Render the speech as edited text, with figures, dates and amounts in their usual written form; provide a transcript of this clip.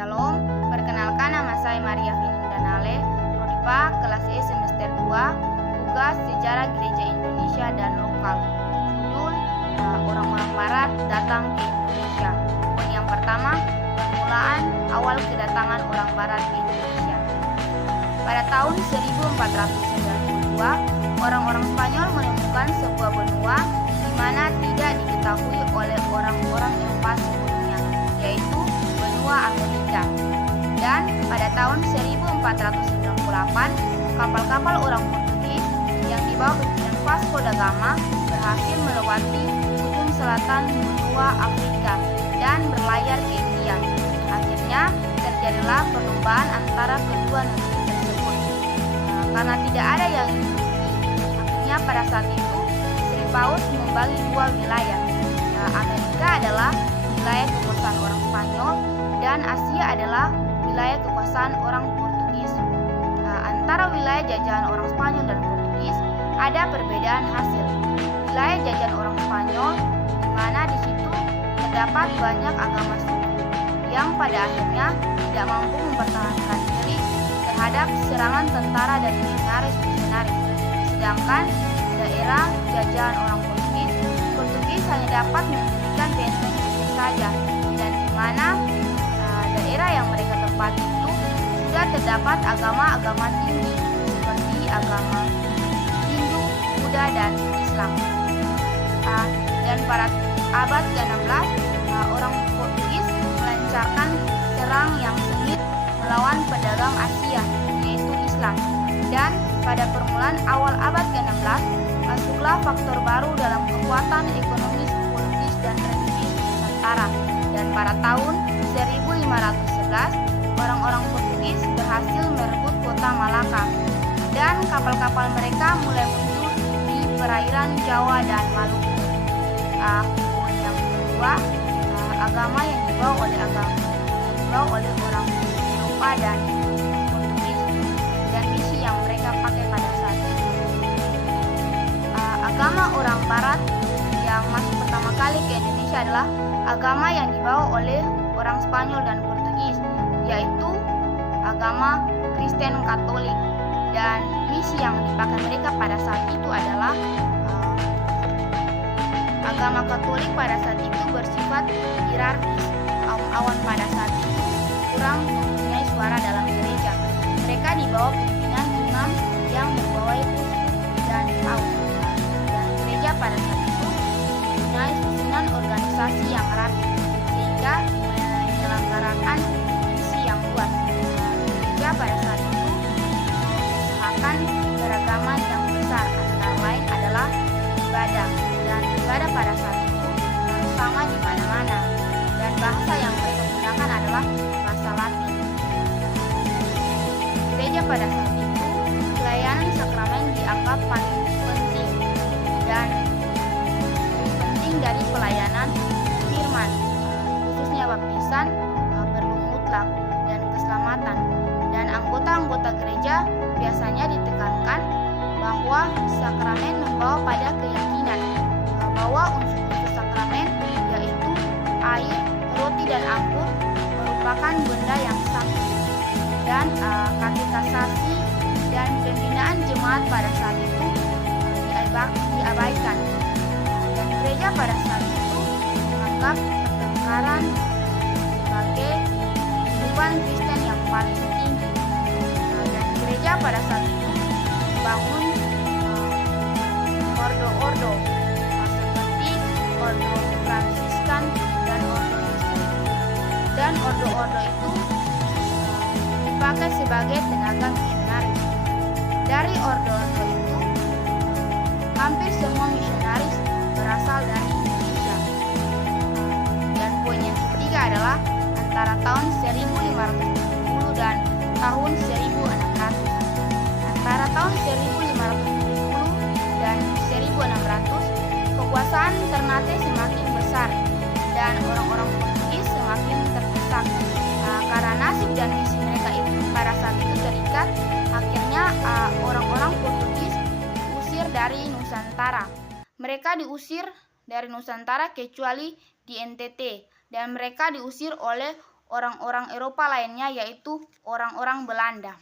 Shalom, perkenalkan nama saya Maria Finindanale, Prodipa kelas E semester 2, tugas Sejarah Gereja Indonesia dan Lokal. Judul Orang-orang Barat datang ke Indonesia. Poin yang pertama, permulaan awal kedatangan orang Barat ke Indonesia. Pada tahun 1492, orang-orang Spanyol menemukan sebuah benua di mana tidak diketahui oleh orang-orang Eropa sebelumnya, yaitu benua Amerika. Dan pada tahun 1498, kapal-kapal orang Portugis yang dibawa pimpinan Vasco da Gama berhasil melewati ujung selatan benua Afrika dan berlayar ke India. Akhirnya terjadilah perlombaan antara kedua negeri tersebut. Karena tidak ada yang diikuti, akhirnya pada saat itu Sri Paus membagi dua wilayah. Amerika adalah wilayah kekuasaan orang Spanyol dan Asia adalah wilayah kekuasaan orang Portugis. Antara wilayah jajahan orang Spanyol dan Portugis ada perbedaan hasil. Wilayah jajahan orang Spanyol, di mana di situ terdapat banyak agama suku yang pada akhirnya tidak mampu mempertahankan diri terhadap serangan tentara dan misionaris. Sedangkan daerah jajahan orang Portugis hanya dapat mendirikan benteng saja, dan di mana daerah yang mereka tempati itu sudah terdapat agama-agama tinggi seperti agama Hindu, Buddha, dan Islam. Dan pada abad ke-16 orang Portugis melancarkan serang yang sengit melawan pedagang Asia, yaitu Islam. Dan pada permulaan awal abad ke-16 masuklah faktor baru dalam kekuatan ekonomi, politis, dan religi Nusantara. Dan pada tahun 1511 orang-orang Portugis berhasil merebut kota Malaka, dan kapal-kapal mereka mulai muncul di perairan Jawa dan Maluku. Poin yang kedua, agama yang dibawa oleh orang Eropa dan Portugis dan misi yang mereka pakai pada saat itu. Agama orang Barat yang masuk pertama kali ke Indonesia adalah agama yang dibawa oleh orang Spanyol dan Portugis, yaitu agama Kristen Katolik. Dan misi yang dipakai mereka pada saat itu adalah agama Katolik pada saat itu bersifat hierarkis. Kaum pada saat itu kurang mempunyai suara dalam gereja. Mereka di bawah pimpinan imam yang membawahi uskup dan paus. Dan gereja pada saat itu mempunyai susunan organisasi yang rapi, sehingga menyelenggarakan misi yang luas. Gereja pada saat itu mengusahakan keragaman yang besar, antara lain adalah ibadah. Dan ibadah pada saat itu harus sama di mana-mana. Dan bahasa yang mereka gunakan adalah bahasa Latin. Gereja pada saat itu pelayanan sakramen dianggap paling penting, dan lebih penting dari pelayanan firman, khususnya baptisan, perlu mutlak, dan keselamatan. Dan anggota-anggota gereja biasanya ditekankan bahwa sakramen membawa pada keyakinan bahwa unsur-unsur sakramen, yaitu air, roti, dan anggur, merupakan benda yang sakti. Dan katekisasi dan pembinaan jemaat pada saat itu diabaikan. Dan gereja pada saat itu menganggap pertengkaran sebagai kehidupan Kristen yang paling tinggi. Dan gereja pada saat itu membangun ordo-ordo seperti ordo Fransiskan dan ordo Yesuit. Dan ordo-ordo itu dipakai sebagai tenaga misionaris. Dari ordo-ordo itu hampir semua misionaris berasal dari Indonesia. Dan poin yang ketiga adalah antara tahun 1570 dan tahun 1600. Antara tahun 1570 dan 1600, kekuasaan Ternate semakin besar dan orang-orang Portugis semakin terdesak. Karena nasib dan misi mereka itu pada saat itu terikat, akhirnya orang-orang Portugis diusir dari Nusantara. Mereka diusir dari Nusantara kecuali di NTT, dan mereka diusir oleh orang-orang Eropa lainnya, yaitu orang-orang Belanda.